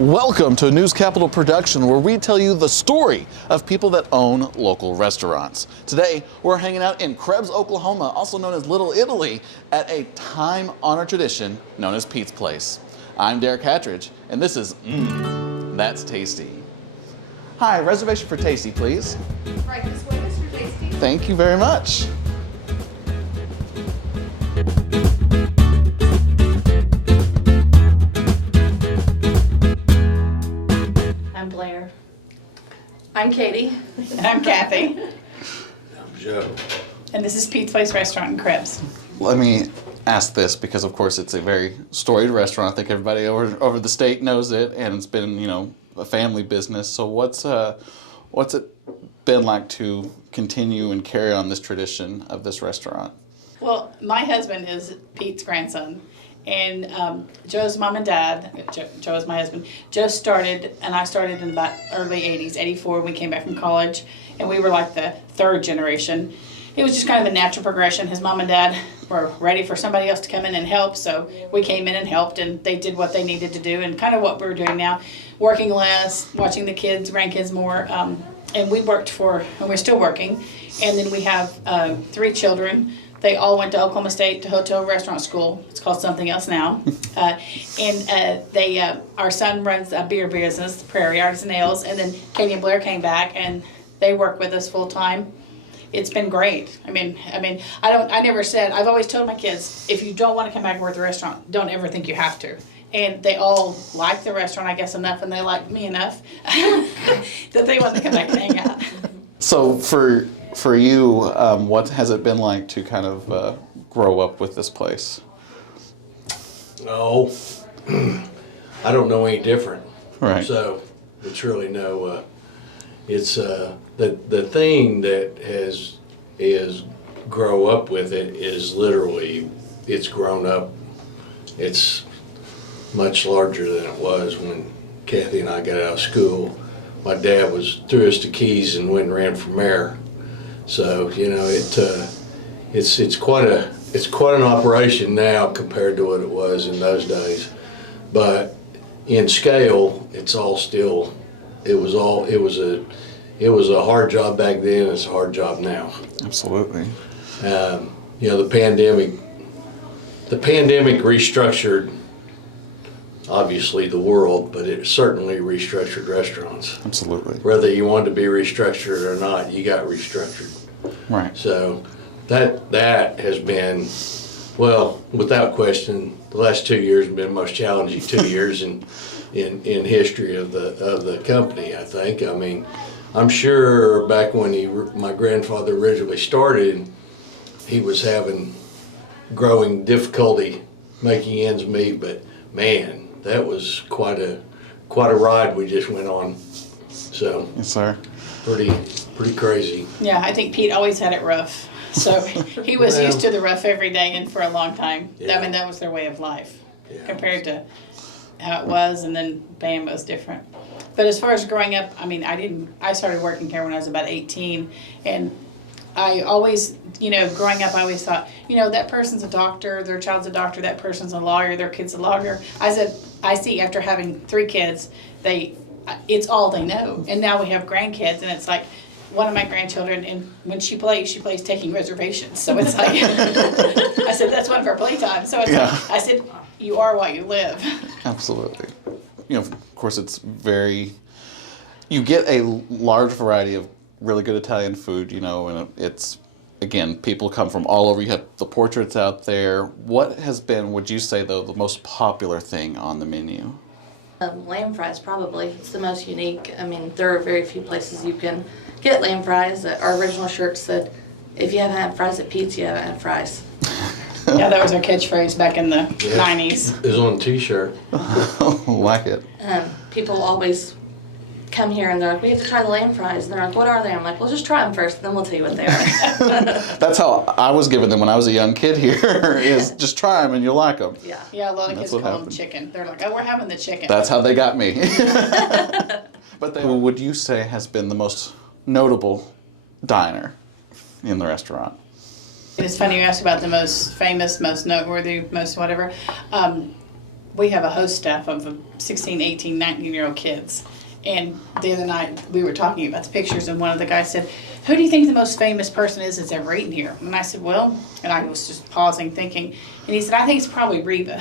Welcome to a News Capital production where we tell you the story of people that own local restaurants. Today, we're hanging out in Krebs, Oklahoma, also known as Little Italy, at a time-honored tradition known as Pete's Place. I'm Derek Hatridge, and this is That's Tasty. Hi, reservation for Tasty, please. Right this way, Mr. Tasty. Thank you very much. I'm Blair. I'm Katie. And I'm Kathy. I'm Joe. And this is Pete's Place Restaurant in Krebs. Let me ask this because, of course, it's a very storied restaurant. I think everybody over the state knows it, and it's been, a family business. So what's it been like to continue and carry on this tradition of this restaurant? Well, my husband is Pete's grandson. And Joe's mom and dad, Joe is my husband, Joe started, and I started in about early 80s, 84, when we came back from college. And we were like the third generation. It was just kind of a natural progression. His mom and dad were ready for somebody else to come in and help, so we came in and helped, and they did what they needed to do, and kind of what we're doing now, working less, watching the kids, grandkids more, and we worked and we're still working. And then we have 3 children. They all went to Oklahoma State to hotel restaurant school. It's called something else now. Our son runs a beer business, Prairie Artisan Ales, and then Katie and Blair came back, and they work with us full time. It's been great. I never said, I've always told my kids, if you don't want to come back and work at the restaurant, don't ever think you have to. And they all like the restaurant, I guess, enough, and they like me enough that they want to come back and hang out. So for you, what has it been like to kind of grow up with this place? Oh, I don't know any different. Right. So it's really no. It's the thing that is grow up with it is literally it's grown up. It's much larger than it was when Kathy and I got out of school. My dad threw us the keys and went and ran for mayor. So it's quite an operation now compared to what it was in those days. But in scale, it's all still. It was a hard job back then. It's a hard job now. Absolutely. The pandemic restructured obviously the world, but it certainly restructured restaurants. Absolutely. Whether you wanted to be restructured or not, you got restructured. Right. So that has been, well, without question, the last 2 years have been the most challenging 2 years in history of the company, I think. I mean, I'm sure back when my grandfather originally started, he was having growing difficulty making ends meet, but man, that was quite a ride we just went on. So Yes, sir. pretty crazy. Yeah, I think Pete always had it rough. So he was used to the rough every day, and for a long time. Yeah. I mean, that was their way of life compared to how it was, and then bam, it was different. But as far as growing up, I started working here when I was about 18, and I always, growing up, I always thought, that person's a doctor, their child's a doctor, that person's a lawyer, their kid's a lawyer. I see after having 3 kids, it's all they know. And now we have grandkids, and it's like, one of my grandchildren, and when she plays taking reservations. So it's like, I said, that's one of her playtimes. So it's like, I said, you are what you live. Absolutely. Of course, you get a large variety of really good Italian food, and it's, again, people come from all over. You have the portraits out there. What has been, would you say, though, the most popular thing on the menu? Lamb fries, probably. It's the most unique. There are very few places you can get lamb fries. Our original shirt said, if you haven't had fries at Pete's, you haven't had fries. Yeah, that was our catchphrase back in the 90s. It was on a t-shirt. Like it. People always come here and they're like, we have to try the lamb fries. And they're like, what are they? I'm like, well, just try them first, and then we'll tell you what they are. That's how I was given them when I was a young kid here, is just try them and you'll like them. Yeah. Yeah, a lot of kids call them happened. chicken. They're like, oh, we're having the chicken. That's how they got me. But who would you say has been the most notable diner in the restaurant? It's funny you ask about the most famous, most noteworthy, most whatever. we have a host staff of 16, 18, 19-year-old kids. And the other night, we were talking about the pictures, and one of the guys said, "Who do you think the most famous person is that's ever eaten here?" And I said, "Well," and I was just pausing, thinking, and he said, "I think it's probably Reba."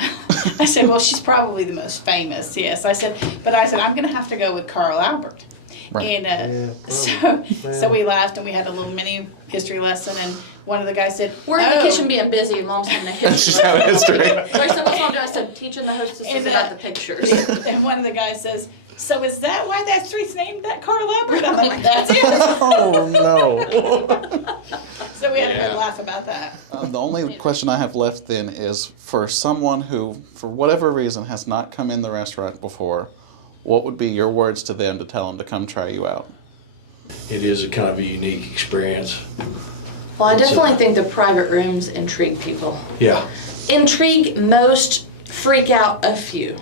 I said, "Well, she's probably the most famous, yes." I said, I'm going to have to go with Carl Albert. Right. And so we laughed, and we had a little mini history lesson, and one of the guys said, We're in the kitchen being busy, and Mom's having a history. She's having history. So I said, "What's Mom doing?" I said, "Teaching the hostesses about the pictures." And one of the guys says, "So is that why that street's named that, Carl Albert?" I'm like, "That's it." Oh, no. So we had a good laugh about that. The only question I have left then is for someone who, for whatever reason, has not come in the restaurant before, what would be your words to them to tell them to come try you out? It is a kind of a unique experience. Well, I definitely think the private rooms intrigue people. Yeah. Intrigue most, freak out a few.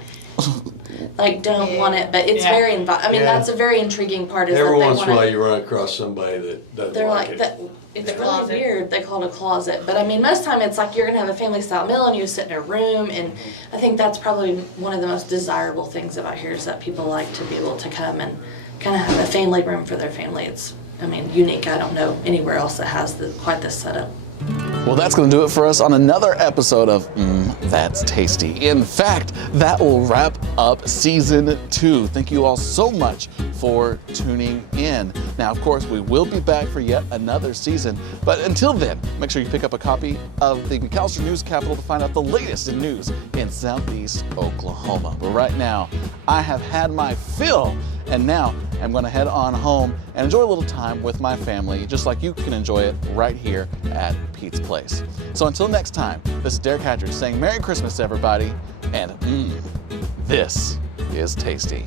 Like, don't want it, but it's very that's a very intriguing part. Is Every that they once in a wanna, while you run across somebody that doesn't they're like like it. that. It's The really closet. weird. They call it a closet, but I mean, most time it's like you're gonna have a family style meal and you sit in a room, and I think that's probably one of the most desirable things about here is that people like to be able to come and kind of have a family room for their family. It's, unique. I don't know anywhere else that has quite this setup. Well, that's going to do it for us on another episode of That's Tasty. In fact, that will wrap up season 2. Thank you all so much for tuning in. Now, of course, we will be back for yet another season. But until then, make sure you pick up a copy of the McAllister News Capital to find out the latest in news in Southeast Oklahoma. But right now, I have had my fill, and now I'm going to head on home and enjoy a little time with my family, just like you can enjoy it right here at Pete's Place. So until next time, this is Derek Hatcher saying Merry Christmas, everybody, and this is tasty.